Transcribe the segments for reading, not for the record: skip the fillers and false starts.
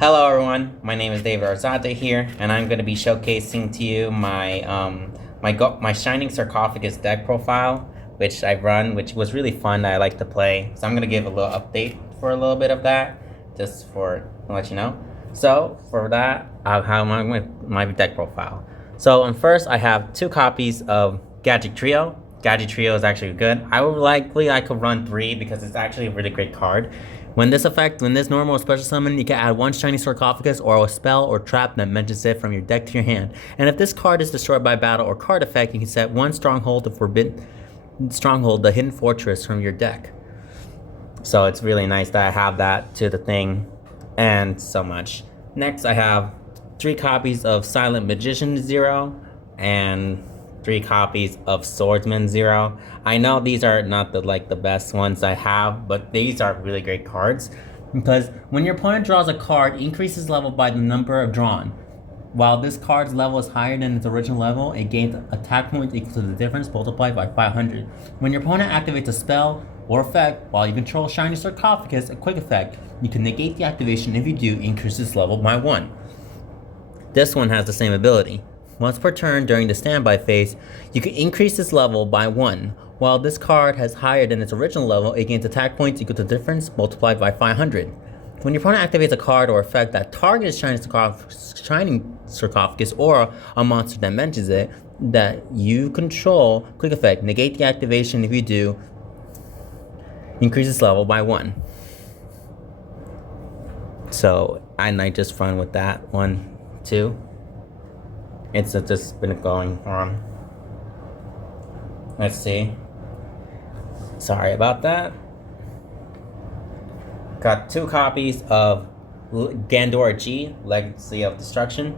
Hello everyone, my name is David Arzate here, and I'm going to be showcasing to you my Shining Sarcophagus deck profile, which I run, which was really fun that I like to play. So I'm going to give a little update for a little bit of that, just to let you know. So for that, I'll have my deck profile. So first, I have 2 copies of Gadget Trio. Gadget Trio is actually good. I could run 3 because it's actually a really great card. When this normal or special summon, you can add 1 Shiny Sarcophagus or a spell or trap that mentions it from your deck to your hand. And if this card is destroyed by battle or card effect, you can set 1 Stronghold, the Hidden Fortress from your deck. So it's really nice that I have that to the thing, and so much. Next, I have 3 copies of Silent Magician 0 and 3 copies of Swordsman 0. I know these are not the best ones I have, but these are really great cards because when your opponent draws a card, it increases level by the number of drawn. While this card's level is higher than its original level, it gains attack points equal to the difference multiplied by 500. When your opponent activates a spell or effect while you control Shiny Sarcophagus, a quick effect, you can negate the activation. If you do, increase its level by 1. This one has the same ability. Once per turn during the standby phase, you can increase its level by 1. While this card has higher than its original level, it gains attack points equal to the difference multiplied by 500. When your opponent activates a card or effect that targets Shining Sarcophagus or a monster that mentions it that you control, quick effect, negate the activation. If you do, increase its level by 1. So I just run with that one too. It's just been going on. Let's see. Sorry about that. Got 2 copies of Gandora G, Legacy of Destruction.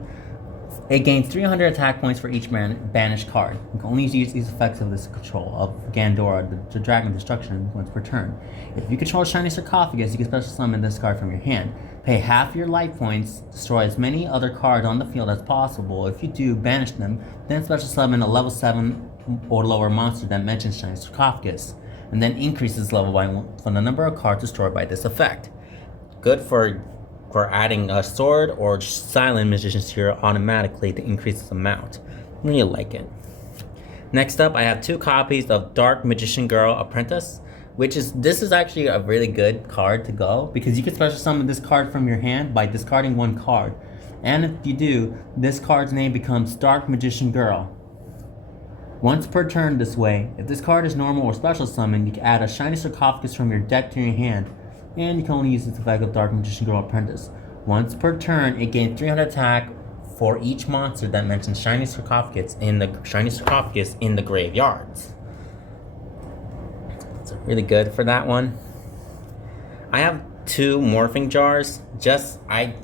It gains 300 attack points for each banished card. You can only use these effects of this control of Gandora, the Dragon Destruction, once per turn. If you control Shiny Sarcophagus, you can special summon this card from your hand. Pay half your life points, destroy as many other cards on the field as possible. If you do, banish them, then special summon a level 7 or lower monster that mentions Shiny Sarcophagus, and then increases level by 1 from the number of cards destroyed by this effect. Good for adding a sword or Silent Magician here automatically to increase its amount. I really like it. Next up, I have 2 copies of Dark Magician Girl Apprentice, this is actually a really good card to go because you can special summon this card from your hand by discarding 1 card. And if you do, this card's name becomes Dark Magician Girl. Once per turn this way, if this card is normal or special summon, you can add a Shiny Sarcophagus from your deck to your hand, and you can only use this effect of Dark Magician Girl Apprentice. Once per turn, it gains 300 attack for each monster that mentions Shiny Sarcophagus in the graveyards. It's really good for that one. I have 2 morphing jars. I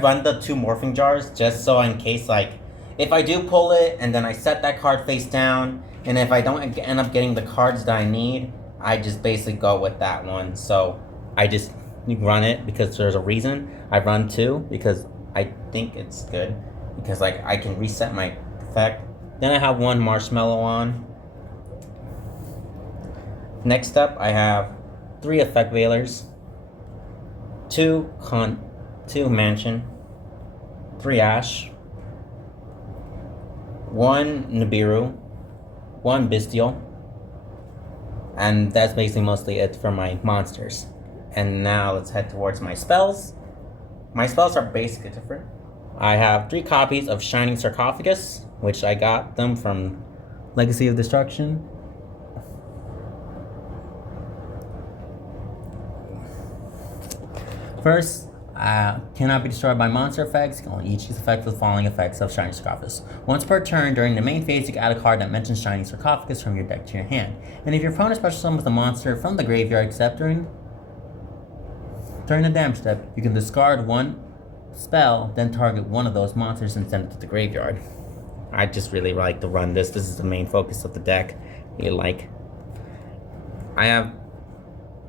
run the 2 morphing jars just so in case, if I do pull it and then I set that card face down, and if I don't end up getting the cards that I need, I just basically go with that one. So I just run it because there's a reason. I run 2 because I think it's good because I can reset my effect. Then I have 1 marshmallow on. Next up, I have 3 effect veilers, 2 mansion, 3 ash, 1 Nibiru, 1 bestial, and that's basically mostly it for my monsters. And now let's head towards my spells. My spells are basically different. I have 3 copies of Shining Sarcophagus, which I got them from Legacy of Destruction. First, cannot be destroyed by monster effects. You can only use effects with the following effects of Shiny Sarcophagus. Once per turn, during the main phase, you can add a card that mentions Shiny Sarcophagus from your deck to your hand. And if your opponent special summons a monster from the graveyard, except during the damage step, you can discard 1 spell, then target 1 of those monsters and send it to the graveyard. I just really like to run this. This is the main focus of the deck. I have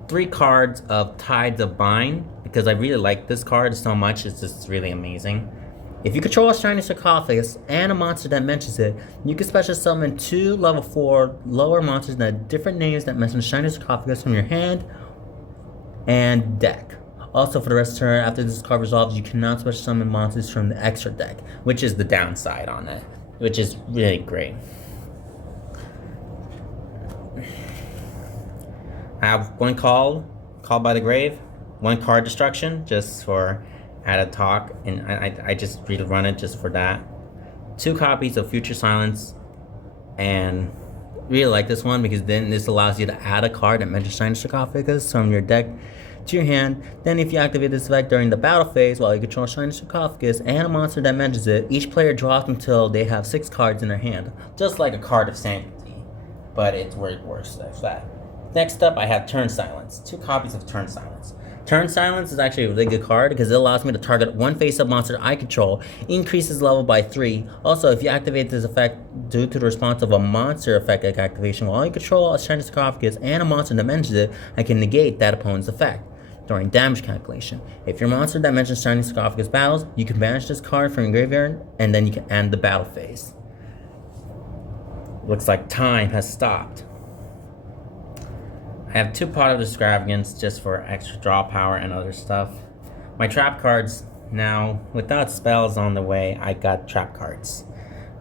3 cards of Tides of Bind because I really like this card so much. It's just really amazing. If you control a Shiny Sarcophagus and a monster that mentions it, you can special summon 2 level 4 lower monsters that have different names that mention Shiny Sarcophagus from your hand and deck. Also, for the rest of the turn, after this card resolves, you cannot special summon monsters from the extra deck. Which is the downside on it, which is really great. I have one Called by the Grave, one card destruction, just for added talk, and I just run it just for that. 2 copies of Future Silence, and really like this one because then this allows you to add a card that mentions Shining Sarcophagus from your deck to your hand. Then if you activate this effect during the battle phase while you control Shining Sarcophagus and a monster that mentions it, each player draws until they have 6 cards in their hand. Just like a card of Sanctity, but it's worse than that. Next up, I have Turn Silence. 2 copies of Turn Silence. Turn Silence is actually a really good card because it allows me to target one face-up monster I control, increases level by 3. Also, if you activate this effect due to the response of a monster effect activation while you control a Shining Sarcophagus and a monster that mentions it, I can negate that opponent's effect during damage calculation. If your monster that mentions Shining Sarcophagus battles, you can banish this card from your graveyard and then you can end the battle phase. Looks like time has stopped. I have 2 Pot of Extravagance just for extra draw power and other stuff. My trap cards now, without spells on the way, I got trap cards.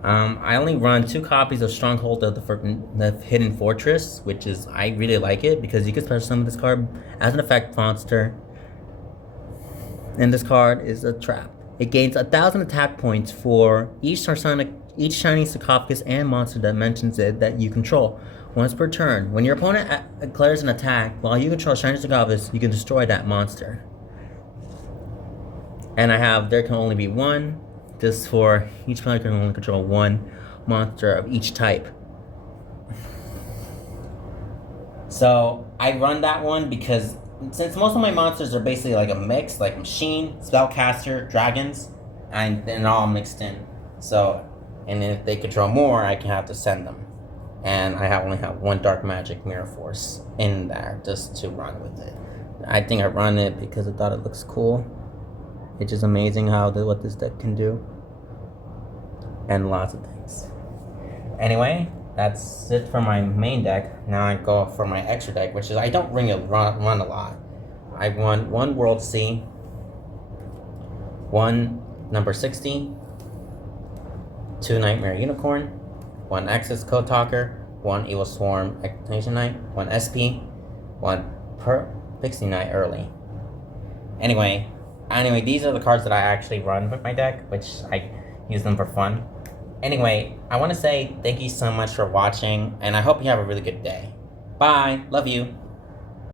I only run 2 copies of Stronghold of the Hidden Fortress, which is, I really like it because you can special summon this card as an effect monster. And this card is a trap. It gains 1,000 attack points for each Shining Sarcophagus and monster that mentions it that you control. Once per turn, when your opponent declares an attack while you control Shining Sarcophagus, you can destroy that monster. And there can only be 1, just for each player can only control 1 monster of each type. So I run that one because since most of my monsters are basically like a mix, like Machine, Spellcaster, Dragons, and they're all mixed in. So, and if they control more, I can have to send them. And I only have 1 Dark Magic Mirror Force in there just to run with it. I think I run it because I thought it looks cool. It's just amazing what this deck can do. And lots of things. Anyway, that's it for my main deck. Now I go for my extra deck, which is I don't run a lot. I won 1 World C, 1 Number 60, 2 Nightmare Unicorn, 1 Access Code Talker, 1 Evil Swarm Explanation Knight, 1 SP, 1 Pixie Knight early. Anyway, these are the cards that I actually run with my deck, which I use them for fun. Anyway, I want to say thank you so much for watching, and I hope you have a really good day. Bye. Love you.